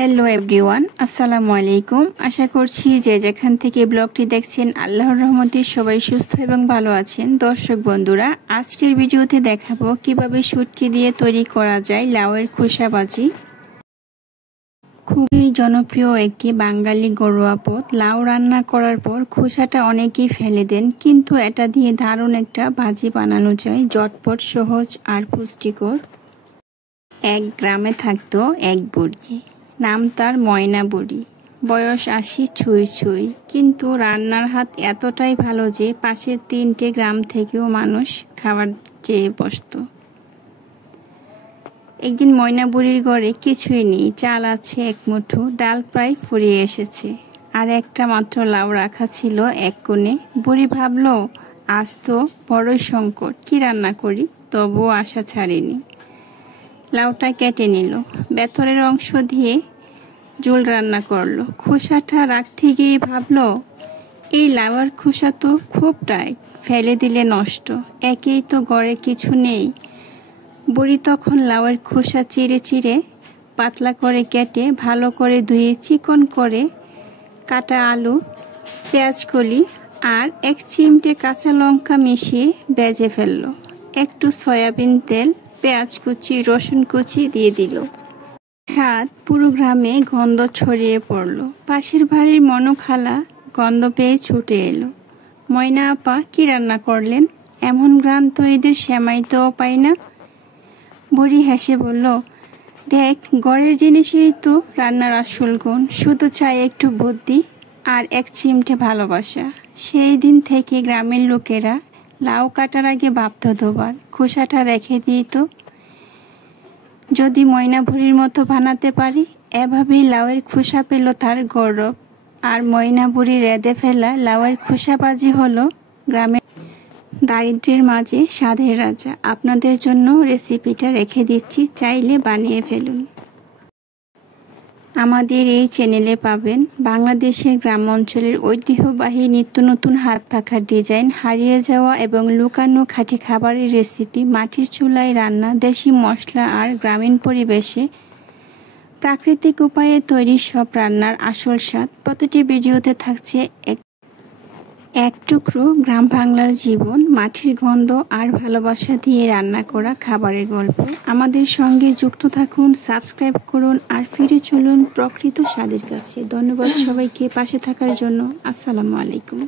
Hello everyone, আসসালামু আলাইকুম। আশা করছি যে যেখান থেকে ব্লগটি দেখছেন আল্লাহর রহমতে সবাই সুস্থ এবং ভালো আছেন। দর্শক বন্ধুরা, আজকের ভিডিওতে দেখাবো কিভাবে শুটকি দিয়ে তৈরি করা যায় লাউয়ের খোসা ভাজি। খুবই জনপ্রিয় একটি বাঙালি ঘরোয়া পদ। লাউ রান্না করার পর খোসাটা অনেকেই ফেলে দেন, কিন্তু এটা দিয়ে দারুণ একটা ভাজি বানানো যায়, ঝটপট, সহজ আর পুষ্টিকর। এক গ্রামে থাকতো এক বুড়ি, নাম তার ময়না বুড়ি। বয়স ৮০ ছুঁই ছুঁই, কিন্তু রান্নার হাত এতটাই ভালো যে পাশের ৩টে গ্রাম থেকেও মানুষ খাবার চেয়ে বসত। একদিন ময়না বুড়ির ঘরে কিছুই নেই, চাল আছে এক মুঠো, ডাল প্রায় ফুরিয়ে এসেছে, আর একটা মাত্র লাউ রাখা ছিল এক কোণে। বুড়ি ভাবল, আজ তো বড়ই সংকট, কি রান্না করি? তবুও আশা ছাড়েনি। লাউটা কেটে নিল, ভেতরের অংশ দিয়ে ঝোল রান্না করলো। খোসাটা রাখতে গিয়ে ভাবলো, এই লাউয়ের খোসা তো খুব টাইট, ফেলে দিলে নষ্ট, একেই তো ঘরে কিছু নেই। বুড়ি তখন লাউয়ের খোসা চিড়ে চিড়ে পাতলা করে কেটে ভালো করে ধুয়ে চিকন করে কাটা আলু, পেঁয়াজকলি আর এক চিমটে কাঁচা লঙ্কা মিশিয়ে ভেজে ফেললো। একটু সয়াবিন তেল, পেঁয়াজ কুচি, রসুন কুচি দিয়ে দিল। হাত পুরো গ্রামে গন্ধ ছড়িয়ে পড়ল। পাশের বাড়ির মনু খালা গন্ধ পেয়ে ছুটে এলো। ময়না আপা, কি রান্না করলেন? এমন ঘ্রাণ তো এদের সেমাইতেও পাই না। বুড়ি হেসে বলল, দেখ, ঘরের জিনিসেই তো রান্নার আসল গুণ, শুধু চাই একটু বুদ্ধি আর এক চিমটে ভালোবাসা। সেই দিন থেকে গ্রামের লোকেরা লাউ কাটার আগে ভাবত দুবার, খোসাটা রেখে দিত, যদি ময়না বুড়ির মতো বানাতে পারি। এভাবেই লাউয়ের খোসা পেল তার গৌরব, আর ময়না বুড়ি রেঁধে ফেলা লাউয়ের খোসা ভাজি হলো গ্রামের দারিদ্র্যের মাঝে স্বাদের রাজা। আপনাদের জন্য রেসিপিটা রেখে দিচ্ছি, চাইলে বানিয়ে ফেলুন। আমাদের এই চ্যানেলে পাবেন বাংলাদেশের গ্রাম অঞ্চলের ঐতিহ্যবাহী নিত্য নতুন হাত পাখার ডিজাইন, হারিয়ে যাওয়া এবং লুকানো খাঁটি খাবারের রেসিপি, মাটির চুলায় রান্না, দেশি মশলা আর গ্রামীণ পরিবেশে প্রাকৃতিক উপায়ে তৈরি সব রান্নার আসল স্বাদ। প্রতিটি ভিডিওতে থাকছে এক টুকরো গ্রাম বাংলার জীবন, মাটির গন্ধ আর ভালোবাসা দিয়ে রান্না করা খাবারের গল্প। আমাদের সঙ্গে যুক্ত থাকুন, সাবস্ক্রাইব করুন আর ফিরে চলুন প্রকৃত স্বাদের কাছে। ধন্যবাদ সবাইকে পাশে থাকার জন্য। আসসালামু আলাইকুম।